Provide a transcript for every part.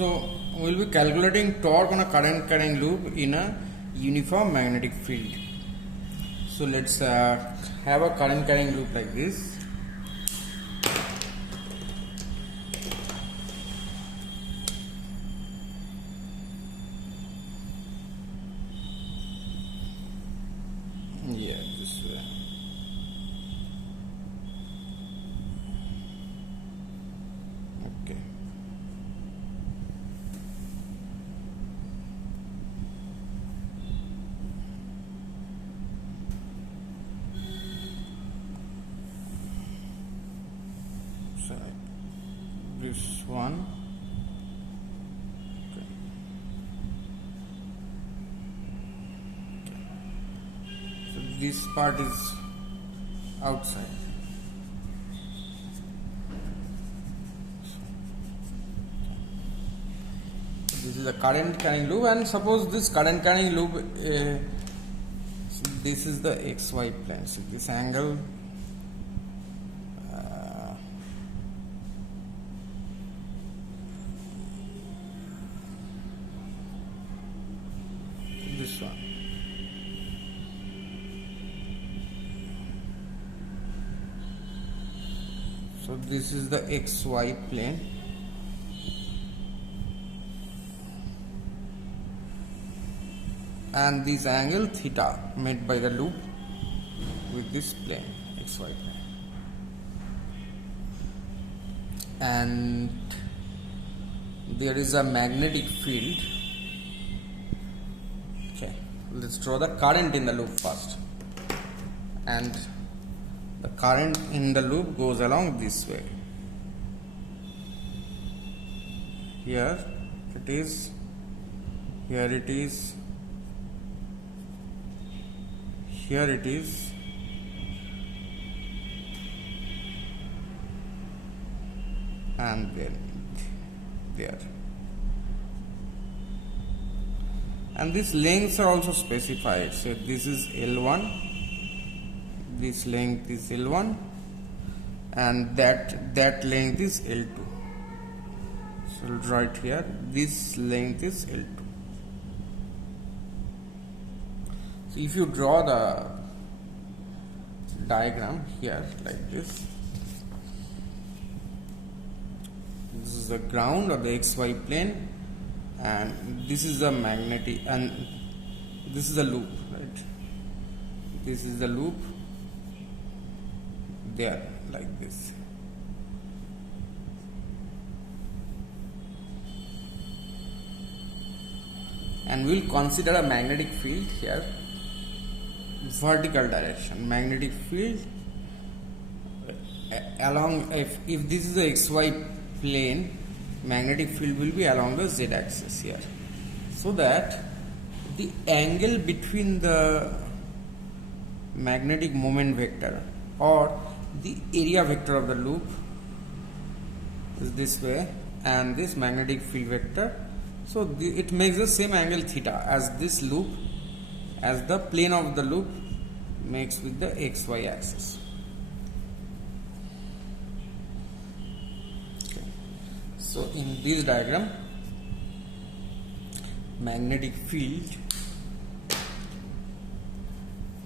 So we'll be calculating torque on a current carrying loop in a uniform magnetic field. So let's have a current carrying loop like this. Yeah, this way. Okay. So this one. Okay. So this part is outside. This is a current carrying loop, and suppose this current carrying loop, so this is the XY plane. So this angle, this one. So this is the XY plane. And this angle theta made by the loop with this plane, XY plane. And there is a magnetic field. Okay, let's draw the current in the loop first. And the current in the loop goes along this way. Here it is, here it is, here it is, and then there. And these lengths are also specified. So this is L1, this length is L1, and that length is L2. So right here, this length is L2. So if you draw the diagram here like this is the ground or the XY plane, and this is the magnetic, and this is the loop, right? This is the loop there like this. And we'll consider a magnetic field here, vertical direction. Magnetic field along, if this is the XY plane, magnetic field will be along the Z axis here, so that the angle between the magnetic moment vector or the area vector of the loop is this way, and this magnetic field vector, so it makes the same angle theta as this loop, as the plane of the loop makes with the XY axis. Okay. So in this diagram, magnetic field,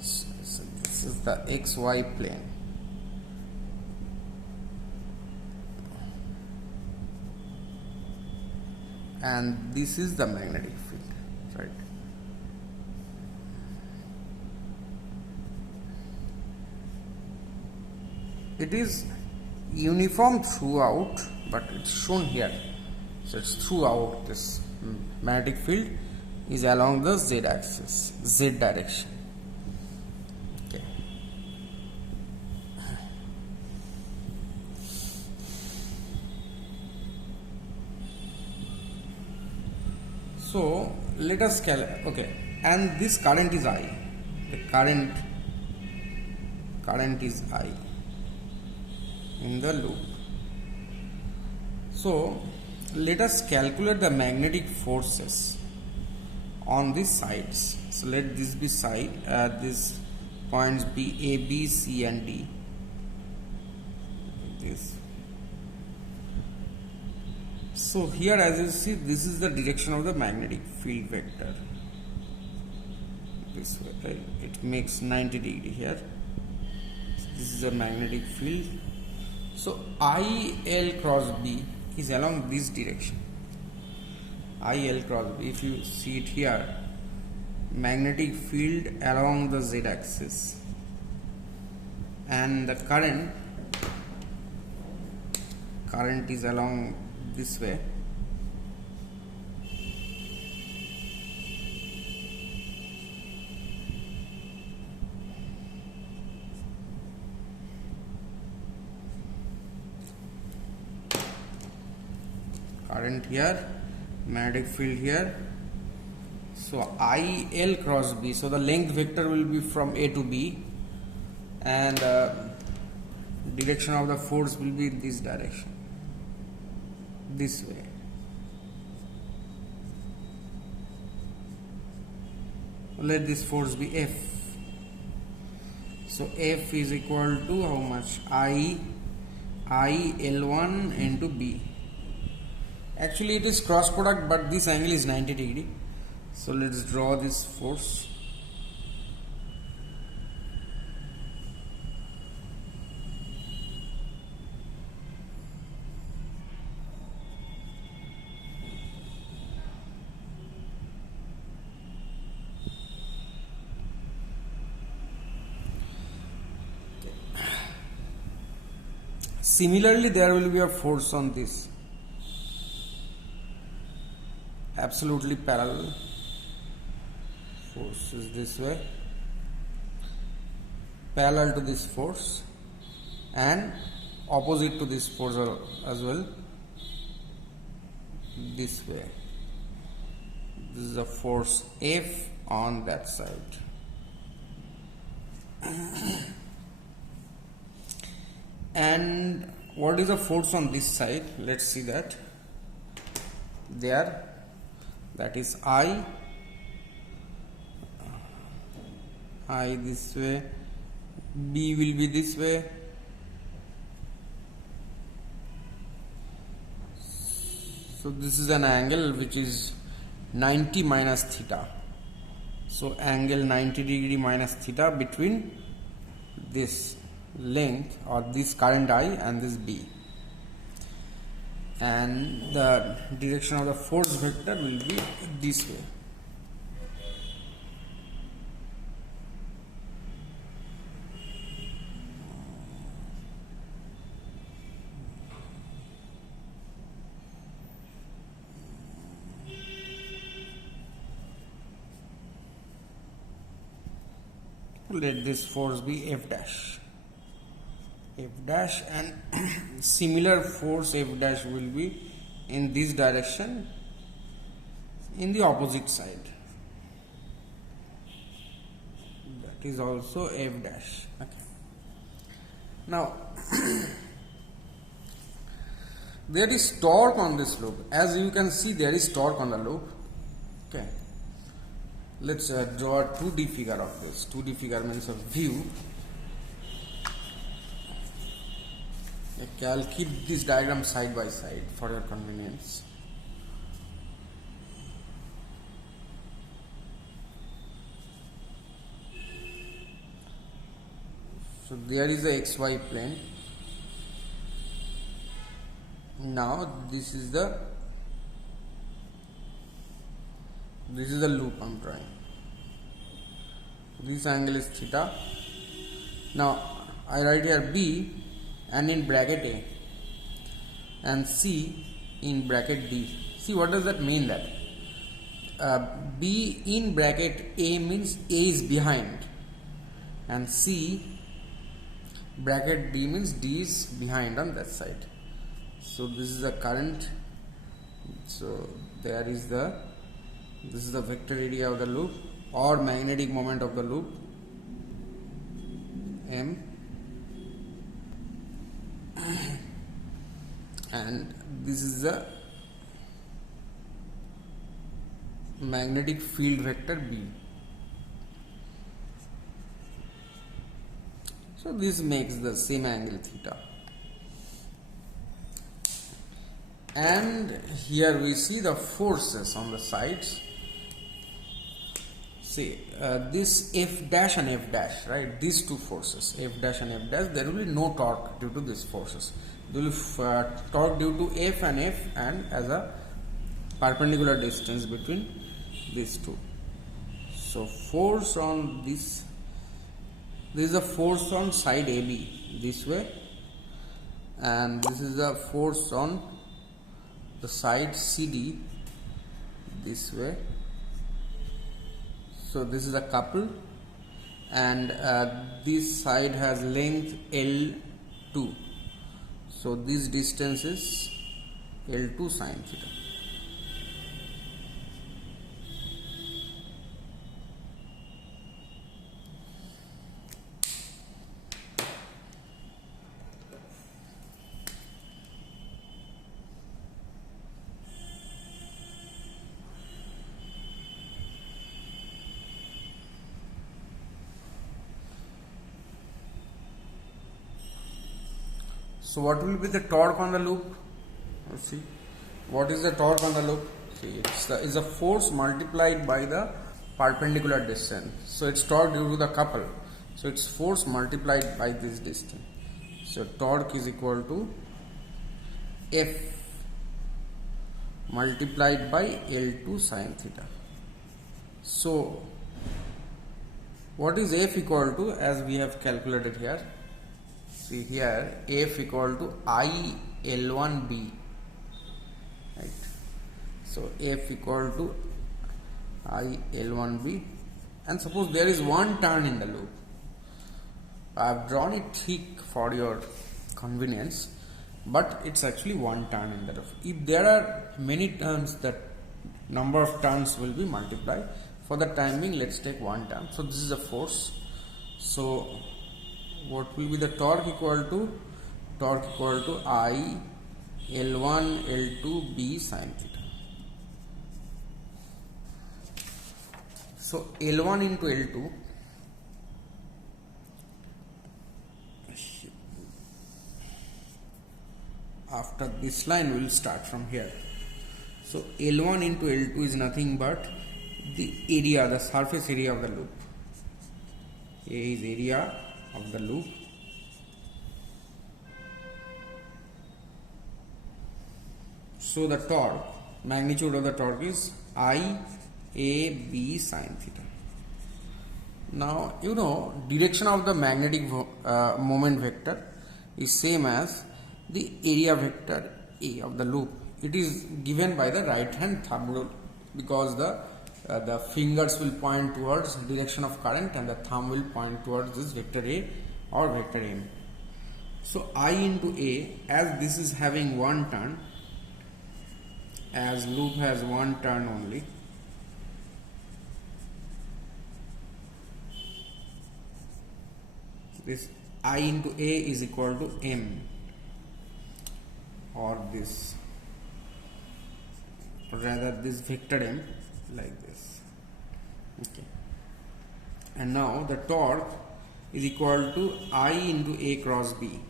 so this is the XY plane, and this is the magnetic field, right? It is uniform throughout, but it's shown here. So it's throughout. This magnetic field is along the Z axis, Z direction. Okay. So let us calculate. Okay, and this current is I. The current is I in the loop. So let us calculate the magnetic forces on these sides. So let this be side, these points be A, B, C and D. This So here, as you see, this is the direction of the magnetic field vector. This way, right? It makes 90 degree here. This is a magnetic field. So IL cross B is along this direction. IL cross B, if you see it here, magnetic field along the Z axis, and the current is along this way. Current here, magnetic field here. So IL cross B, so the length vector will be from A to B, and direction of the force will be in this direction, this way. Let this force be F. So F is equal to how much? I L1 into B. Actually it is cross product, but this angle is 90 degree. So let's draw this force. Similarly, there will be a force on this, absolutely parallel. Force is this way, parallel to this force and opposite to this force as well, this way. This is a force F on that side. And what is the force on this side? Let's see that. There, that is I this way, B will be this way. So this is an angle which is 90 minus theta. So angle 90 degree minus theta between this length or this current I and this B, and the direction of the force vector will be this way. Let this force be F dash. F dash, and similar force F dash will be in this direction in the opposite side. That is also F dash. Okay. Now there is torque on this loop. As you can see, there is torque on the loop. Okay. Let's draw a 2D figure of this. 2D figure means a view. Okay, I'll keep this diagram side by side for your convenience. So there is a XY plane. Now this is the loop I'm drawing. This angle is theta. Now I write here B and in bracket A and C in bracket D. See, what does that mean? That B in bracket A means A is behind, and C bracket D means D is behind on that side. So this is the current. So there is this is the vector area of the loop or magnetic moment of the loop, M, and this is the magnetic field vector B. So this makes the same angle theta. And here we see the forces on the sides. See this F dash and F dash, right? These two forces, F dash and F dash, there will be no torque due to these forces. There will be torque due to F and as a perpendicular distance between these two. So force on this is a force on side AB this way, and this is a force on the side CD this way. So this is a couple, and this side has length L2. So this distance is L2 sine theta. So what will be the torque on the loop? Let's see. What is the torque on the loop? See, it's a force multiplied by the perpendicular distance. So it's torque due to the couple. So it's force multiplied by this distance. So torque is equal to F multiplied by L2 sine theta. So what is F equal to, as we have calculated here? See here, F equal to I L1B, right? So F equal to I L1B, and suppose there is one turn in the loop. I have drawn it thick for your convenience, but it's actually one turn in the loop. If there are many turns, that number of turns will be multiplied. For the time being, let's take one turn. So this is a force. So what will be the torque equal to? Torque equal to I L1 L2 B sine theta. So L1 into L2, after this line we will start from here. So L1 into L2 is nothing but the area, the surface area of the loop. A is area of the loop. So the torque, magnitude of the torque is I A B sine theta. Now you know direction of the magnetic moment vector is same as the area vector A of the loop. It is given by the right hand thumb rule, because the fingers will point towards direction of current and the thumb will point towards this vector A or vector M. So I into A, as this is having one turn, as loop has one turn only, this I into A is equal to M, or this, or rather this vector M, like this. Okay, and now the torque is equal to I into A cross B.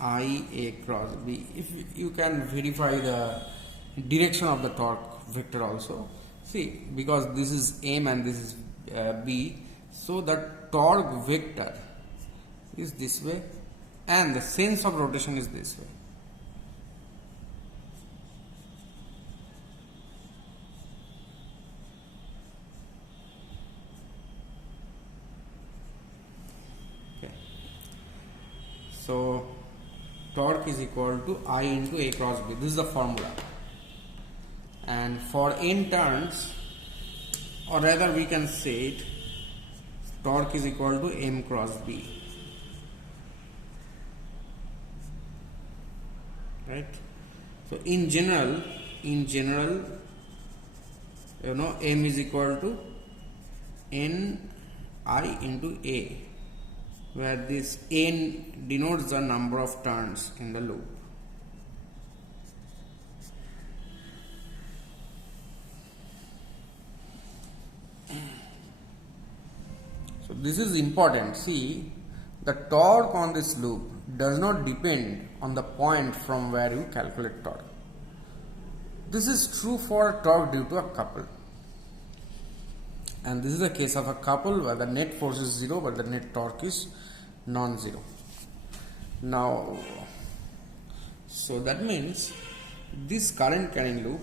I A cross B. If you can verify the direction of the torque vector also, see, because this is M and this is B, so the torque vector is this way and the sense of rotation is this way. So torque is equal to I into A cross B. This is the formula. And for n turns, or rather we can say it, torque is equal to M cross B. Right? So in general, you know, M is equal to N I into A, where this N denotes the number of turns in the loop. So this is important. See, the torque on this loop does not depend on the point from where you calculate torque. This is true for torque due to a couple. And this is a case of a couple where the net force is 0 but the net torque is non-zero. Now, so that means this current carrying loop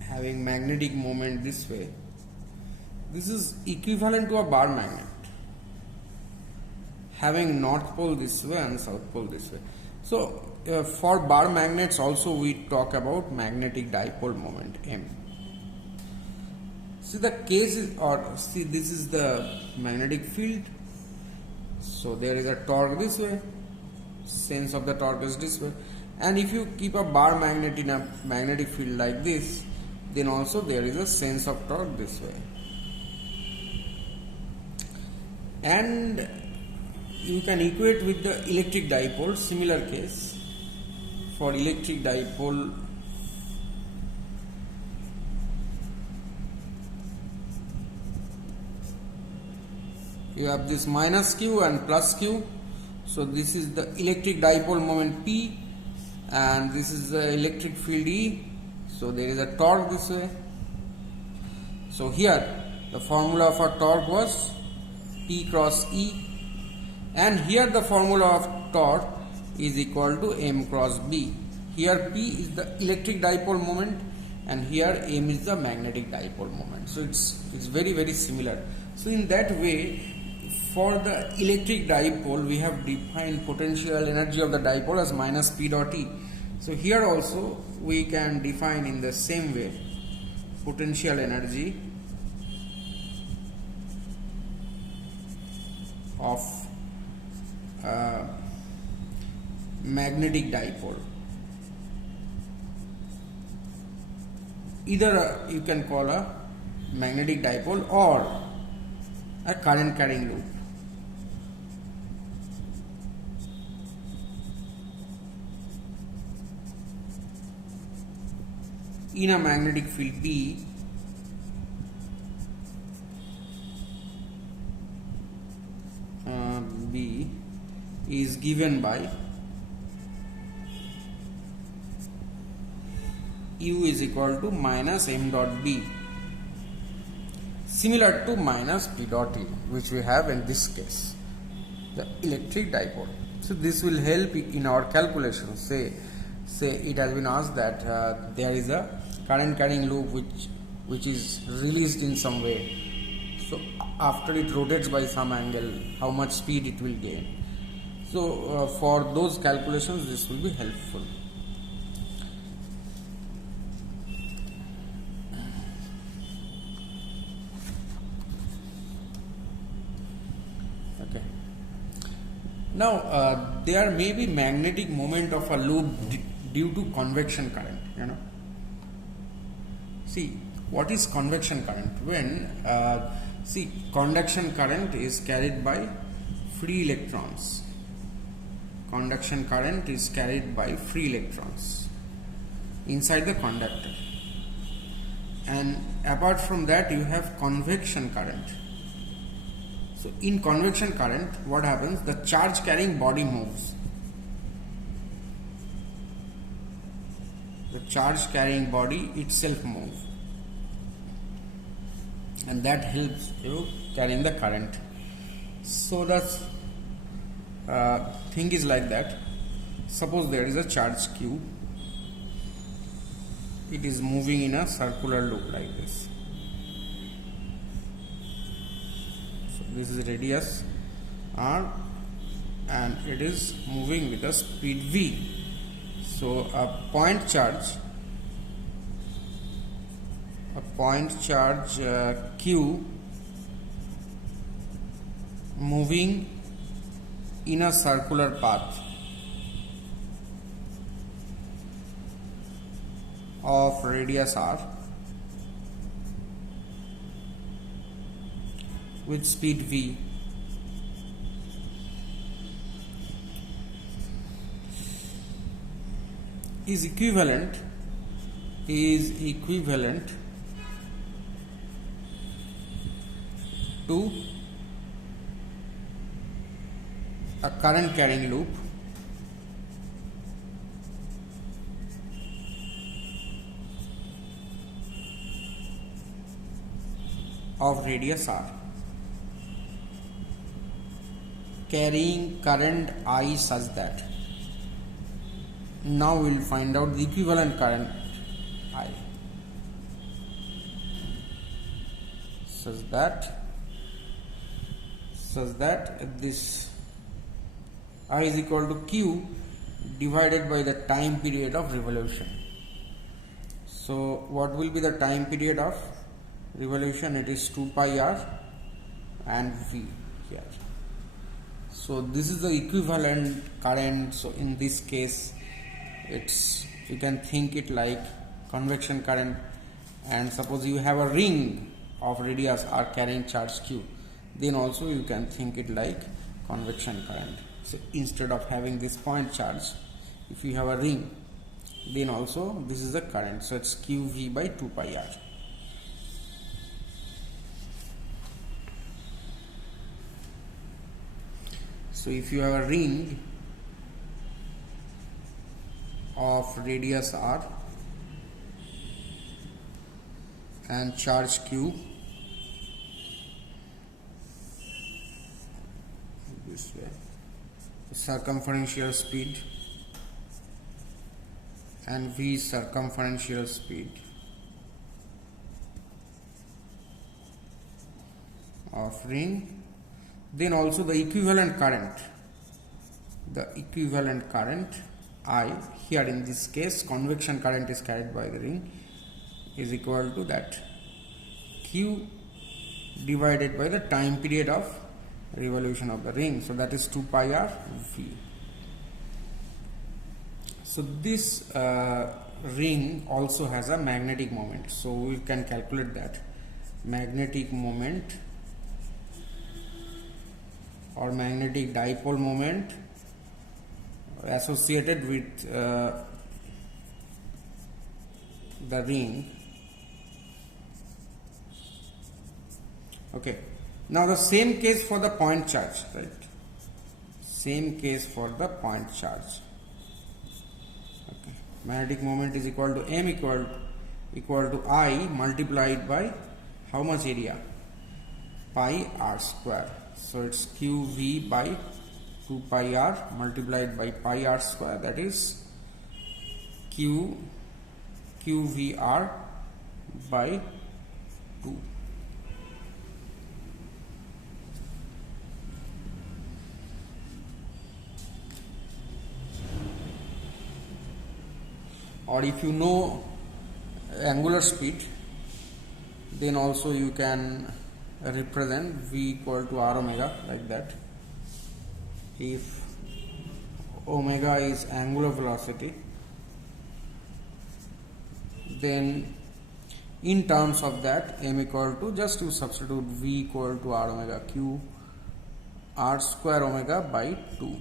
having magnetic moment this way, this is equivalent to a bar magnet having north pole this way and south pole this way. So for bar magnets also we talk about magnetic dipole moment M. See the case is, or see this is the magnetic field. So there is a torque this way, sense of the torque is this way, and if you keep a bar magnet in a magnetic field like this, then also there is a sense of torque this way. And you can equate with the electric dipole, similar case. For electric dipole, you have this minus q and plus q. So this is the electric dipole moment P and this is the electric field E. So there is a torque this way. So here the formula for torque was P cross E, and here the formula of torque is equal to M cross B. Here P is the electric dipole moment and here M is the magnetic dipole moment. So it's very, very similar. So in that way, for the electric dipole we have defined potential energy of the dipole as minus P dot E. So here also we can define in the same way potential energy of magnetic dipole. Either you can call a magnetic dipole or a current carrying loop. In a magnetic field B, B is given by U is equal to minus M dot B, similar to minus P dot E, which we have in this case, the electric dipole. So this will help in our calculations. Say it has been asked that there is a current carrying loop which is released in some way. So after it rotates by some angle, how much speed it will gain. So for those calculations this will be helpful. Okay. Now there may be magnetic moment of a loop due to convection current. See, what is convection current? When see, conduction current is carried by free electrons. Conduction current is carried by free electrons inside the conductor. And apart from that, you have convection current. So in convection current, what happens? The charge carrying body moves. The charge carrying body itself moves, and that helps you carrying the current. So the thing is like that. Suppose there is a charge Q. It is moving in a circular loop like this. So this is radius R and it is moving with a speed V. So a point charge Q moving in a circular path of radius R with speed V is equivalent to a current carrying loop of radius r, carrying current I such that, now we will find out the equivalent current I, such that this I is equal to Q divided by the time period of revolution. So what will be the time period of revolution? It is 2 pi r and V here. So this is the equivalent current. So in this case, you can think it like convection current, and suppose you have a ring of radius r carrying charge Q, then also you can think it like convection current. So instead of having this point charge, if you have a ring, then also this is the current. So it's QV by 2 pi r. So if you have a ring of radius r and charge Q, this way, circumferential speed, and V circumferential speed of ring, then also the equivalent current I, here in this case convection current is carried by the ring, is equal to that Q divided by the time period of revolution of the ring. So that is 2 pi r V. So this ring also has a magnetic moment. So we can calculate that magnetic moment or magnetic dipole moment associated with the ring. Okay, now the same case for the point charge, right? Same case for the point charge. Okay, magnetic moment is equal to M equal to I multiplied by how much area? Pi r square. So it's QV by 2 pi r multiplied by pi r square, that is QVR by 2. Or if you know angular speed, then also you can represent V equal to R omega like that. If omega is angular velocity, then in terms of that, M equal to, just to substitute V equal to R omega, Q R square omega by 2.